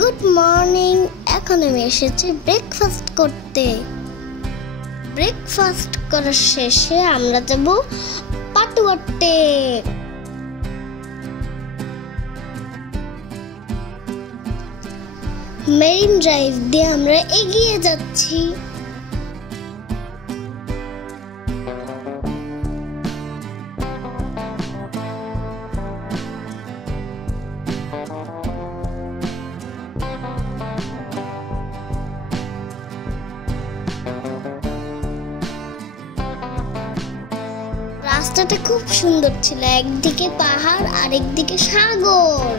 Good morning. এখন আমি এসেছি ব্রেকফাস্ট করতে। ব্রেকফাস্ট করার শেষে আমরা যাব পাটুয়াতে। মেরিন ড্রাইভ দিয়ে আমরা এগিয়ে যাচ্ছি। রাস্তাটা খুব সুন্দর ছিল, একদিকে পাহাড় আর একদিকে সাগর।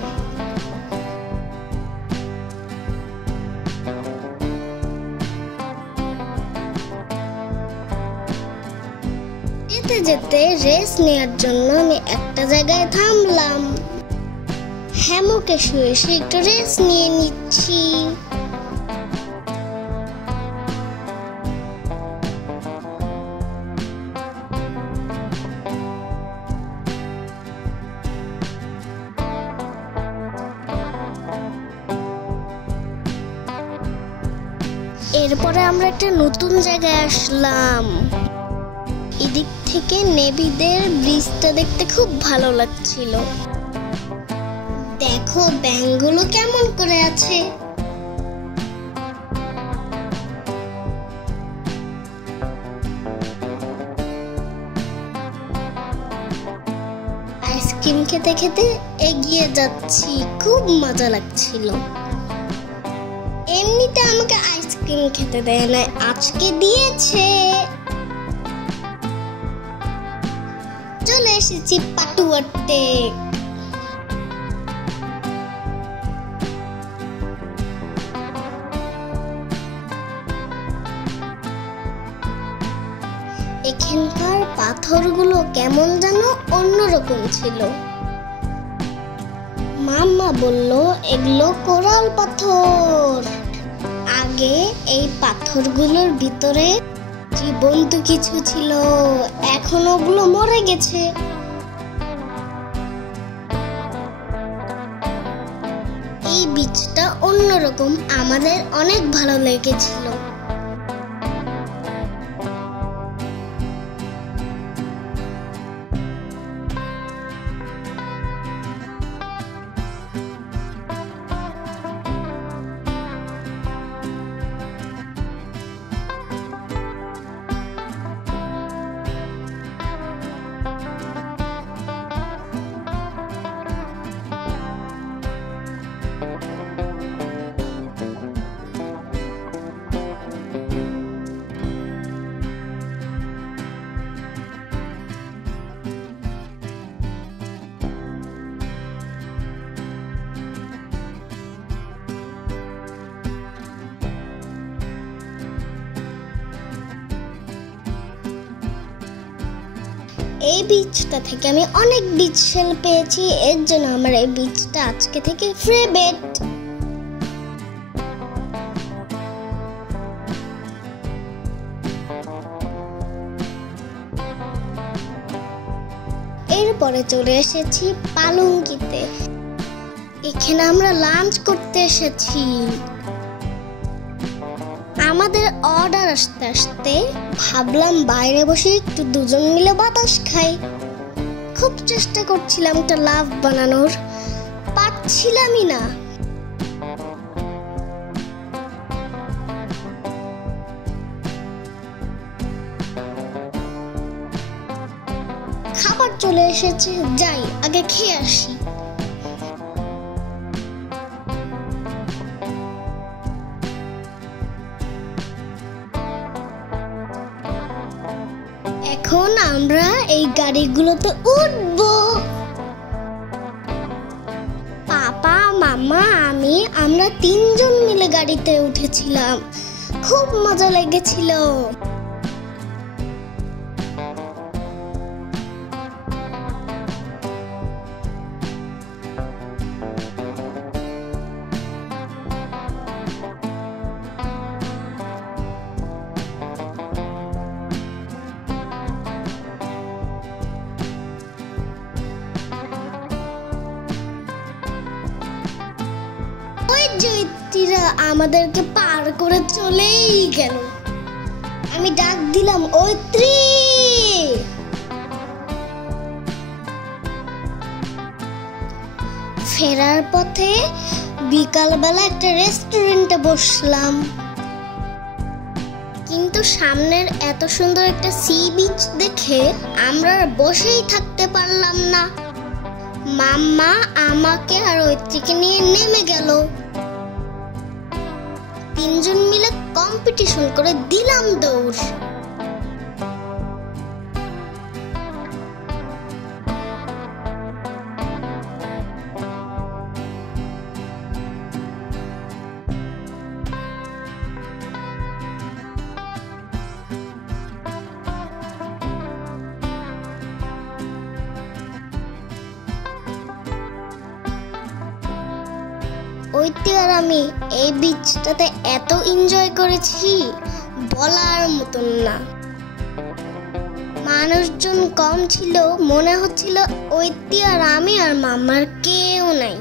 যেতে যেতে রেস্ট নেওয়ার জন্য আমি একটা জায়গায় থামলাম। হ্যামকে শুয়ে শুয়ে একটু রেস্ট নিয়ে নিচ্ছি। এরপরে আমরা একটা নতুন জায়গায় আসলাম। এদিক থেকে নেভিদের ব্রিজটা দেখতে খুব ভালো লাগছিল। দেখো ব্যাঙগুলো কেমন করে আছে। আইসক্রিম খেতে খেতে এগিয়ে যাচ্ছি, খুব মজা লাগছিল। এমনিতে আমাকে আইসক্রিম খেতে দেয় না, আজকে দিয়েছে। চলে এসেছি পাটুয়াতে। এখানকার পাথরগুলো কেমন যেন অন্যরকম ছিল। মাম্মা বলল এগুলো কোরাল পাথর। আগে এই পাথরগুলোর ভিতরে জীবন্ত কিছু ছিল, এখন ওগুলো মরে গেছে। এই বীজটা অন্যরকম, আমাদের অনেক ভালো লেগেছিল। এই বীজটা থেকে আমি অনেক বীজ সেল পেয়েছি, এর জন্য আমার এই বীজটা আজকে থেকে ফেভারিট। এরপরে চলে এসেছি পালঙ্কিতে। এখানে আমরা লাঞ্চ করতে এসেছি। আমাদের অর্ডার আসতে আসতে ভাবলাম বাইরে বসে একটু দুজন মিলে বাতাস খাই। খুব চেষ্টা করছিলাম একটা লাভ বানানোর, পারছিলামই না। খাবার চলে এসেছে, যাই আগে খেয়ে আসি। এখন আমরা এই গাড়িগুলোতে উঠবো। পাপা, মামা, আমরা তিনজন মিলে গাড়িতে উঠেছিলাম, খুব মজা লেগেছিল। ওই জৈত্রীরা আমাদেরকে পার করে চলেই গেল। আমি ডাক দিলাম, ঐত্রী। ফেরার পথে বিকালবেলা একটা রেস্টুরেন্টে বসলাম, কিন্তু সামনের এত সুন্দর একটা সি বিচ দেখে আমরা বসেই থাকতে পারলাম না। মাম্মা আমাকে আর ঐত্রীকে নিয়ে নেমে গেল। তিনজন মিলে কম্পিটিশন করে দিলাম দৌড়। ঐত্রী আর আমি এই বিচটাতে এত এনজয় করেছি বলার মতন না। মানুষজন কম ছিল, মনে হচ্ছিল ঐত্রী আর আমি আর মাম্মার কেউ নাই।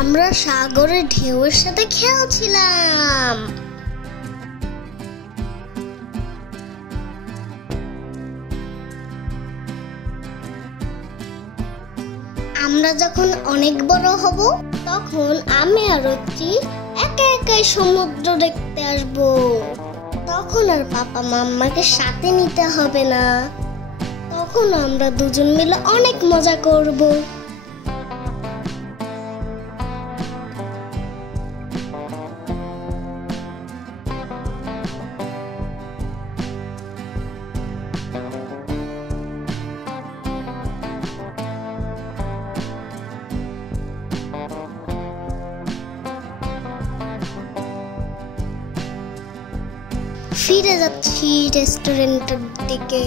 আমরা সাগরের ঢেউয়ের সাথে খেলছিলাম। আমরা যখন অনেক বড় হব তখন আমি আর ঐত্রী একা একাই সমুদ্র দেখতে আসব। তখন আর পাপা মাম্মাকে সাথে নিতে হবে না। তখন আমরা দুজন মিলে অনেক মজা করব। ফিরে যাচ্ছি রেস্টুরেন্টের দিকে।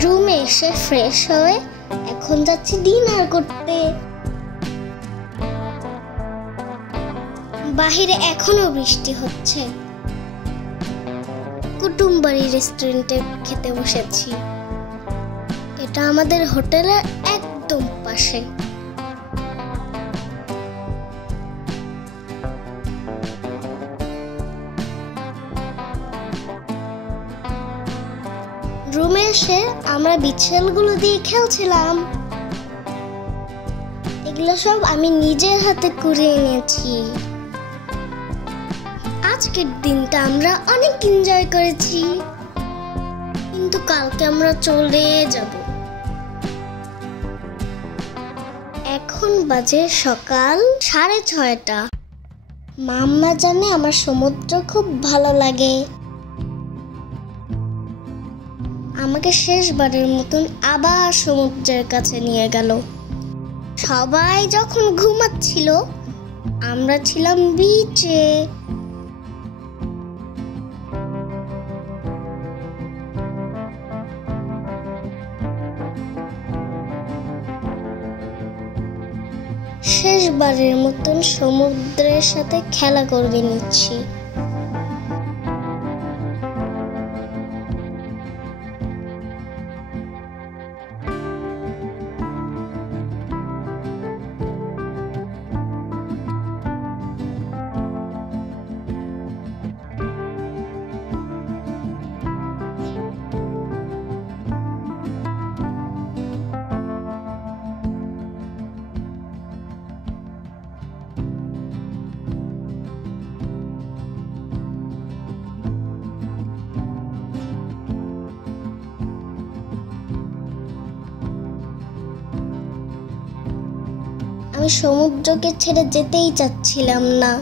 রুমে এসে ফ্রেশ হয়ে এখন যাচ্ছি ডিনার করতে। বাহিরে এখনো বৃষ্টি হচ্ছে। কুটুমবাড়ি রেস্টুরেন্টে খেতে বসেছি। এটা আমাদের হোটেলের একদম পাশে। রুমে এসে আমরা বিছানাগুলো দিয়ে খেলছিলাম। এগুলো সব আমি নিজের হাতে করে এনেছি। আজকের দিনটা আমরা অনেক এনজয় করেছি, কিন্তু কালকে আমরা চলে যাব। এখন বাজে সকাল 6:30। মাম্মা জানে আমার সমুদ্র খুব ভালো লাগে। আমাকে শেষবারের মতন আবার সমুদ্রের কাছে নিয়ে গেল। সবাই যখন ঘুমাচ্ছিল আমরা ছিলাম বিচে। শেষবারের মতন সমুদ্রের সাথে খেলা করে নিচ্ছি। আমি সমুদ্রকে ছেড়ে যেতেই চাচ্ছিলাম না,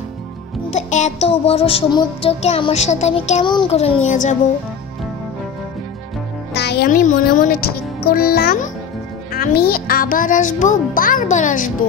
কিন্তু এত বড় সমুদ্রকে আমার সাথে আমি কেমন করে নিয়ে যাব। তাই আমি মনে মনে ঠিক করলাম আমি আবার আসবো, বারবার আসবো।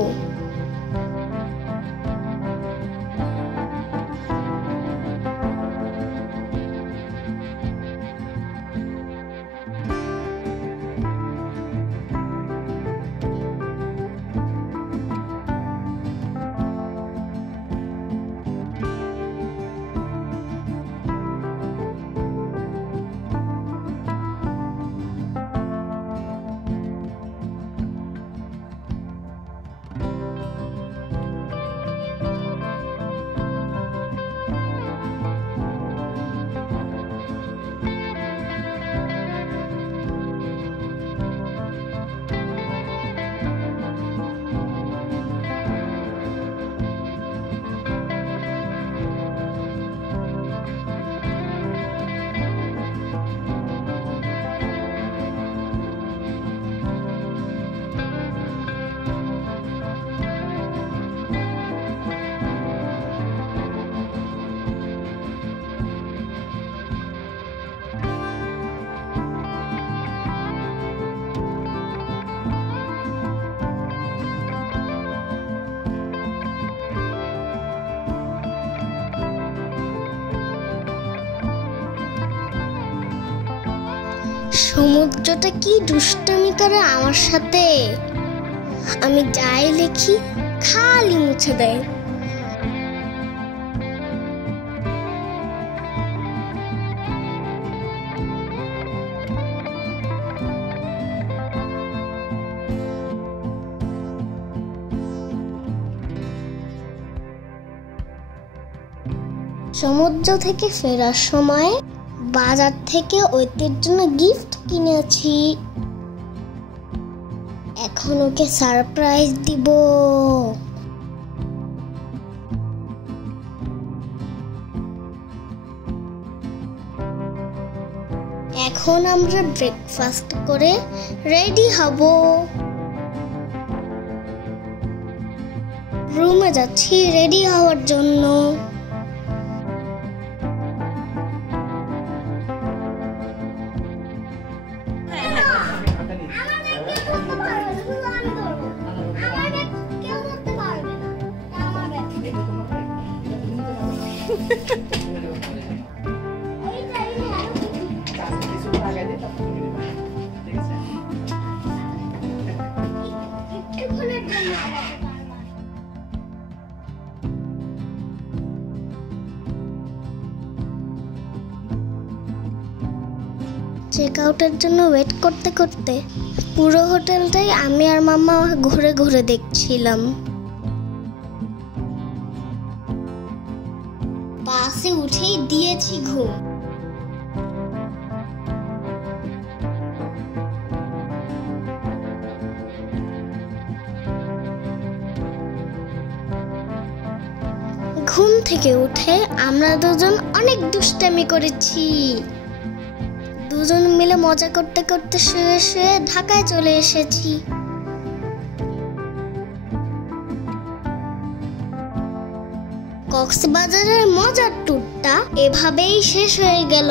সমুদ্রটা কি দুষ্টামি করে আমার সাথে। আমি যাই লিখি খালি মুছে দেয়। সমুদ্র থেকে ফেরার সময় বাজার থেকে ঐতের জন্য গিফট কিনেছি। এখন ওকে সারপ্রাইজ দিব। এখন আমরা ব্রেকফাস্ট করে রেডি হব। রুমে যাচ্ছি রেডি হওয়ার জন্য। চেক আউটের জন্য ওয়েট করতে করতে পুরো হোটেলটাই আমি আর মামা ঘুরে ঘুরে দেখছিলাম। বাসে উঠেই দিয়েছি ঘুম। ঘুম থেকে উঠে আমরা দুজন অনেক দুষ্টামি করেছি। দুজন মিলে মজা করতে করতে শুয়ে শুয়ে ঢাকায় চলে এসেছি। কক্সবাজারের মজার ট্যুরটা এভাবেই শেষ হয়ে গেল।